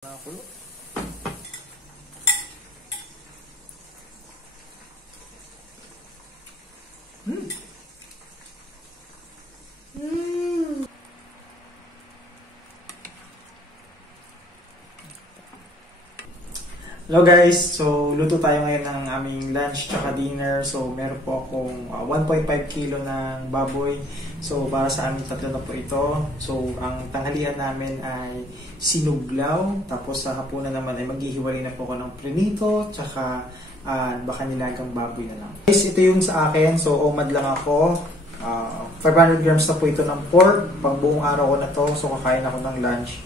Nakakulo. Hello guys, so luto tayo ngayon ng aming lunch tsaka dinner. So meron po akong 1.5 kilo ng baboy. So para sa aming tatlo na po ito. So ang tanghalian namin ay sinuglaw. Tapos sa hapunan naman ay maghihiwalay na po ako ng prinito tsaka baka nilagang baboy na lang. Guys, ito yung sa akin. So umad lang ako. 500 grams na po ito ng pork. Pang buong araw ko na to. So kakain ako ng lunch.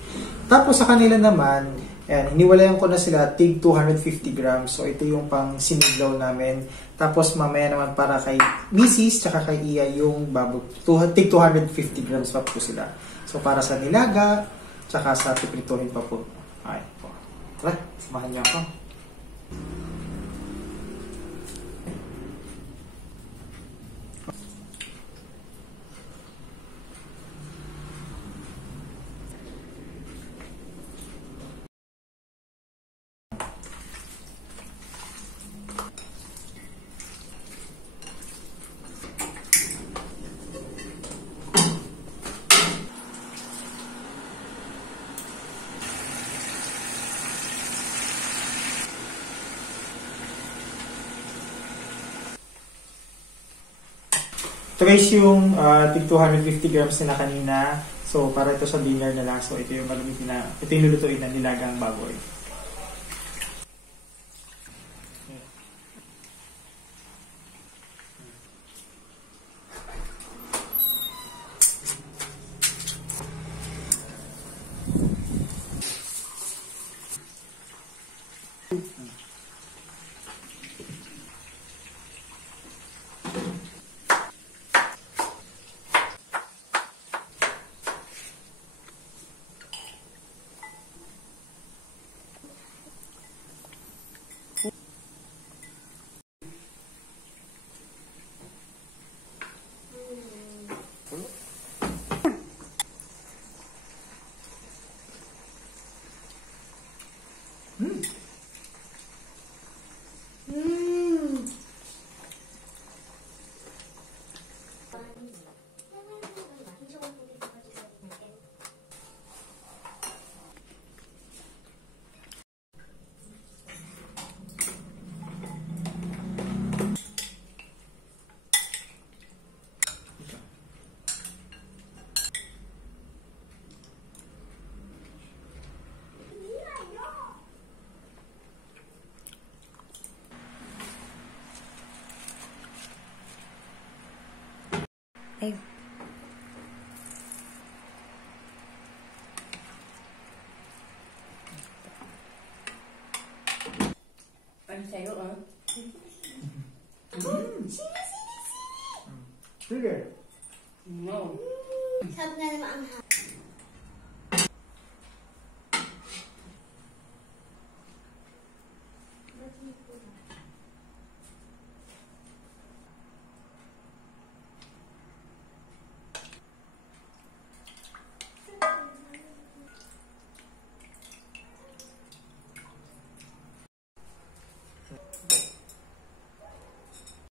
Tapos sa kanila naman, ayan, hiniwalayan ko na sila tig 250 grams. So ito yung pang siniglaw namin. Tapos mamaya naman para kay Mrs. tsaka kay Iya yung baboy. Tig 250 grams pa po sila. So para sa nilaga, tsaka sa piprituhin pa po. Ay po. Tara, samahan niyo ako. Ito guys yung tig 250 grams na kanina. So para ito sa dinner na lang. So ito yung gagamitin na, ito yung lulutuin na nilagang baboy. Ay. Ano sa'yo, ah? Sige. No. Sabi nga naman ang